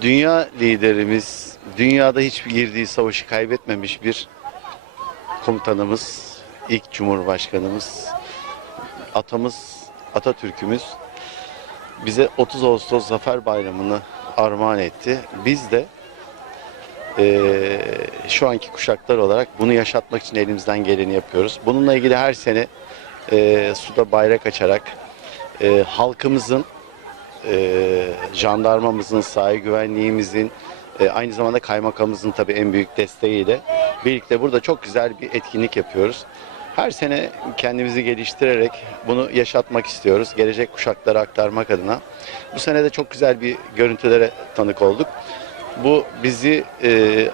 Dünya liderimiz, dünyada hiçbir girdiği savaşı kaybetmemiş bir komutanımız, ilk cumhurbaşkanımız, atamız, Atatürk'ümüz bize 30 Ağustos Zafer Bayramı'nı armağan etti. Biz de eee, şu anki kuşaklar olarak bunu yaşatmak için elimizden geleni yapıyoruz. Bununla ilgili her sene eee, suda bayrak açarak eee, halkımızın e, jandarmamızın, sahil güvenliğimizin, e, aynı zamanda kaymakamımızın tabii en büyük desteğiyle birlikte burada çok güzel bir etkinlik yapıyoruz. Her sene kendimizi geliştirerek bunu yaşatmak istiyoruz. Gelecek kuşaklara aktarmak adına. Bu sene de çok güzel bir görüntülere tanık olduk. Bu bizi e,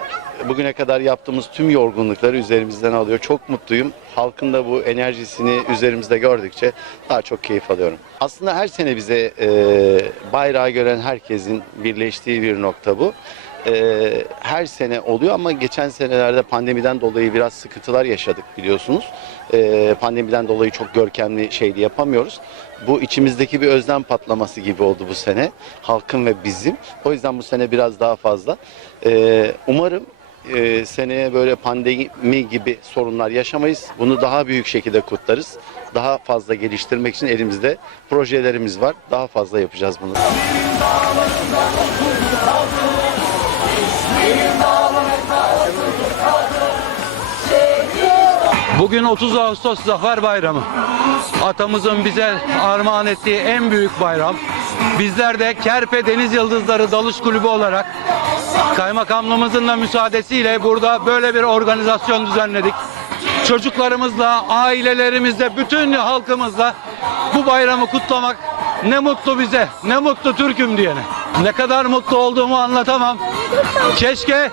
bugüne kadar yaptığımız tüm yorgunlukları üzerimizden alıyor. Çok mutluyum. Halkın da bu enerjisini üzerimizde gördükçe daha çok keyif alıyorum. Aslında her sene bize e, bayrağı gören herkesin birleştiği bir nokta bu. E, her sene oluyor ama geçen senelerde pandemiden dolayı biraz sıkıntılar yaşadık biliyorsunuz. E, pandemiden dolayı çok görkemli şeydi yapamıyoruz. Bu içimizdeki bir özlem patlaması gibi oldu bu sene. Halkın ve bizim. O yüzden bu sene biraz daha fazla. E, umarım e, seneye böyle pandemi gibi sorunlar yaşamayız. Bunu daha büyük şekilde kutlarız. Daha fazla geliştirmek için elimizde projelerimiz var. Daha fazla yapacağız bunu. Bugün 30 Ağustos Zafer Bayramı. Atamızın bize armağan ettiği en büyük bayram. Bizler de Kerpe Deniz Yıldızları Dalış Kulübü olarak kaymakamlığımızın da müsaadesiyle burada böyle bir organizasyon düzenledik. Çocuklarımızla, ailelerimizle, bütün halkımızla bu bayramı kutlamak ne mutlu bize, ne mutlu Türk'üm diyene. Ne kadar mutlu olduğumu anlatamam. Keşke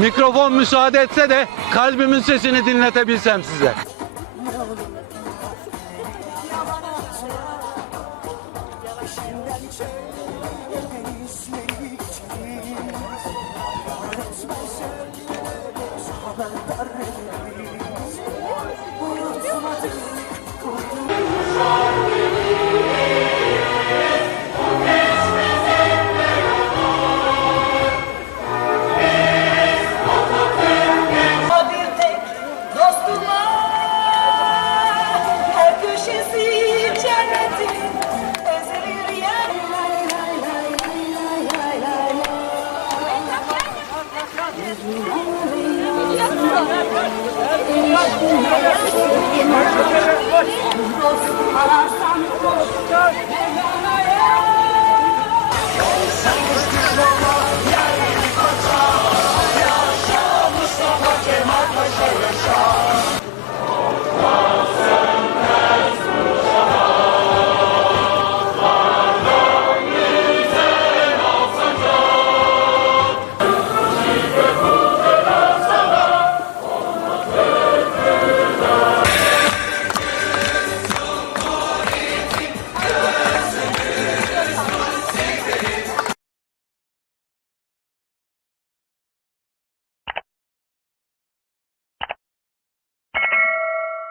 Mikrofon müsaade etse de kalbimin sesini dinletebilsem size. Dostum ararsan koş